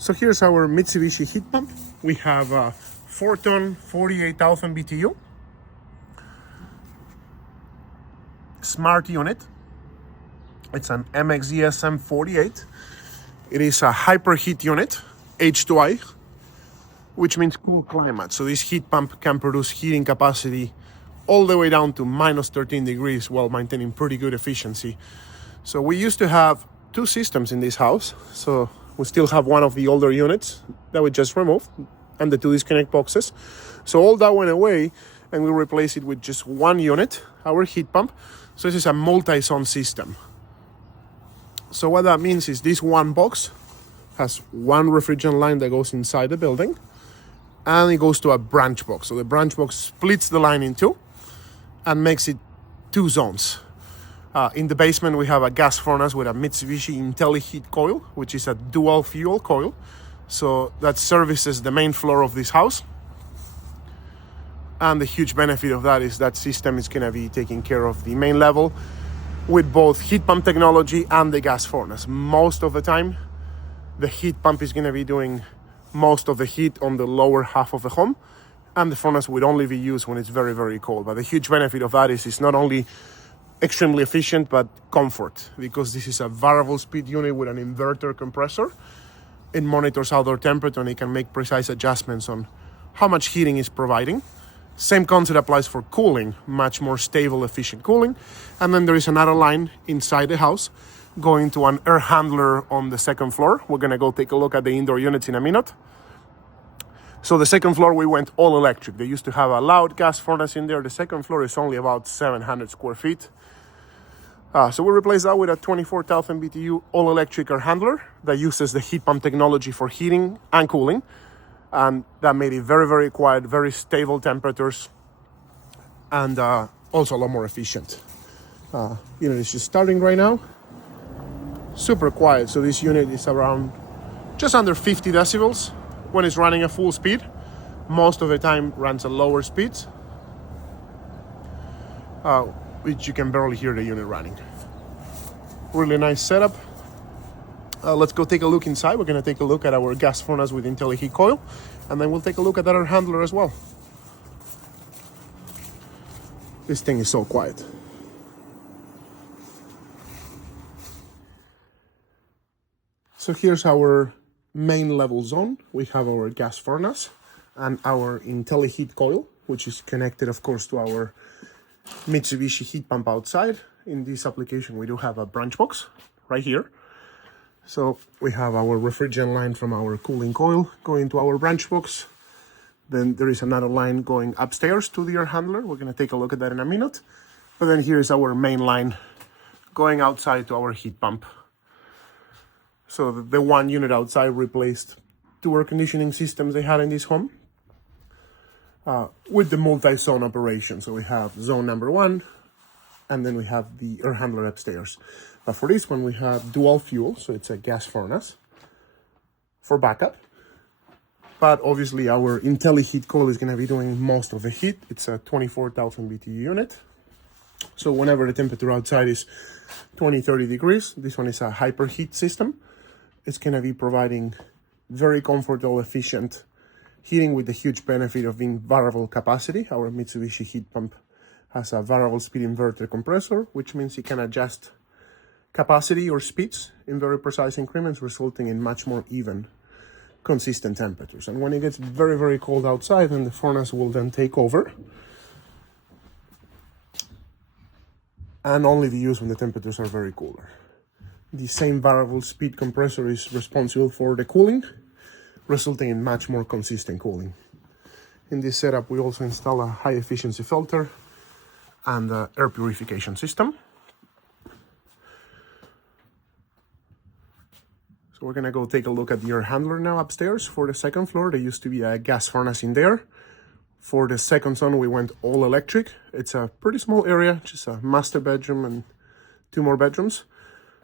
So here's our Mitsubishi heat pump. We have a 4-ton, 48,000 BTU. Smart unit. It's an MXESM 48. It is a hyperheat unit, H2I, which means cool climate. So this heat pump can produce heating capacity all the way down to minus 13 degrees while maintaining pretty good efficiency. So we used to have two systems in this house. So we still have one of the older units that we just removed and the two disconnect boxes. So all that went away and we replaced it with just one unit, our heat pump. So this is a multi-zone system. So what that means is this one box has one refrigerant line that goes inside the building and it goes to a branch box. So the branch box splits the line in two and makes it two zones. In the basement, we have a gas furnace with a Mitsubishi intelli-Heat coil, which is a dual fuel coil. So that services the main floor of this house. And the huge benefit of that is that system is going to be taking care of the main level with both heat pump technology and the gas furnace. Most of the time, the heat pump is going to be doing most of the heat on the lower half of the home, and the furnace would only be used when it's very, very cold. But the huge benefit of that is it's not only extremely efficient, but comfort, because this is a variable speed unit with an inverter compressor. It monitors outdoor temperature and it can make precise adjustments on how much heating is providing. Same concept applies for cooling, much more stable, efficient cooling. And then there is another line inside the house going to an air handler on the second floor. We're gonna go take a look at the indoor units in a minute. So the second floor, we went all electric. They used to have a loud gas furnace in there. The second floor is only about 700 square feet. So we replaced that with a 24,000 BTU all electric air handler that uses the heat pump technology for heating and cooling. And that made it very, very quiet, very stable temperatures, and also a lot more efficient. Unit is just starting right now. Super quiet. So this unit is around just under 50 decibels when it's running at full speed. Most of the time runs at lower speeds, which you can barely hear the unit running. Really nice setup. Let's go take a look inside. We're going to take a look at our gas furnace with intelli-Heat coil, and then we'll take a look at that air handler as well. This thing is so quiet. So here's our main level zone. We have our gas furnace and our intelli-Heat coil, which is connected, of course, to our Mitsubishi heat pump outside. In this application, we do have a branch box right here. So we have our refrigerant line from our cooling coil going to our branch box. Then there is another line going upstairs to the air handler. We're going to take a look at that in a minute. But then here's our main line going outside to our heat pump. So the one unit outside replaced two air conditioning systems they had in this home with the multi-zone operation. So we have zone number one, and then we have the air handler upstairs. But for this one, we have dual fuel, so it's a gas furnace for backup. But obviously, our intelli-Heat coil is going to be doing most of the heat. It's a 24,000 BTU unit. So whenever the temperature outside is 20, 30 degrees, this one is a hyperheat system. It's going to be providing very comfortable, efficient heating with the huge benefit of being variable capacity. Our Mitsubishi heat pump has a variable speed inverter compressor, which means it can adjust capacity or speeds in very precise increments, resulting in much more even, consistent temperatures. And when it gets very, very cold outside, then the furnace will then take over and only be used when the temperatures are very cooler. The same variable speed compressor is responsible for the cooling, resulting in much more consistent cooling. In this setup, we also install a high efficiency filter and an air purification system. So we're gonna go take a look at the air handler now upstairs for the second floor. There used to be a gas furnace in there. For the second zone, we went all electric. It's a pretty small area, just a master bedroom and two more bedrooms.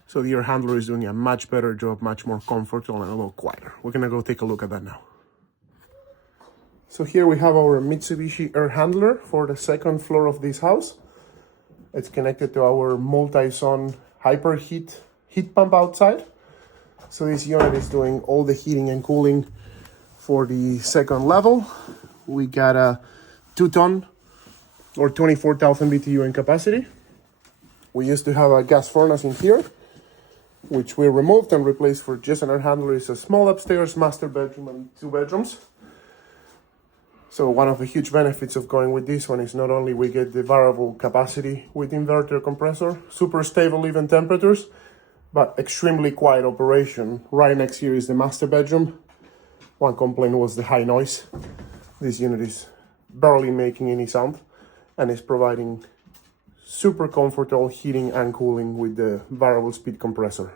So the air handler is doing a much better job, much more comfortable and a little quieter. We're gonna go take a look at that now. So here we have our Mitsubishi air handler for the second floor of this house. It's connected to our multi-zone hyperheat heat pump outside. So this unit is doing all the heating and cooling for the second level. We got a 2-ton or 24,000 BTU in capacity. We used to have a gas furnace in here, which we removed and replaced for just an air handler. Is a small upstairs master bedroom and 2 bedrooms. So one of the huge benefits of going with this one is not only we get the variable capacity with inverter compressor, super stable even temperatures, but extremely quiet operation. Right next here is the master bedroom. One complaint was the high noise. This unit is barely making any sound and is providing super comfortable heating and cooling with the variable speed compressor.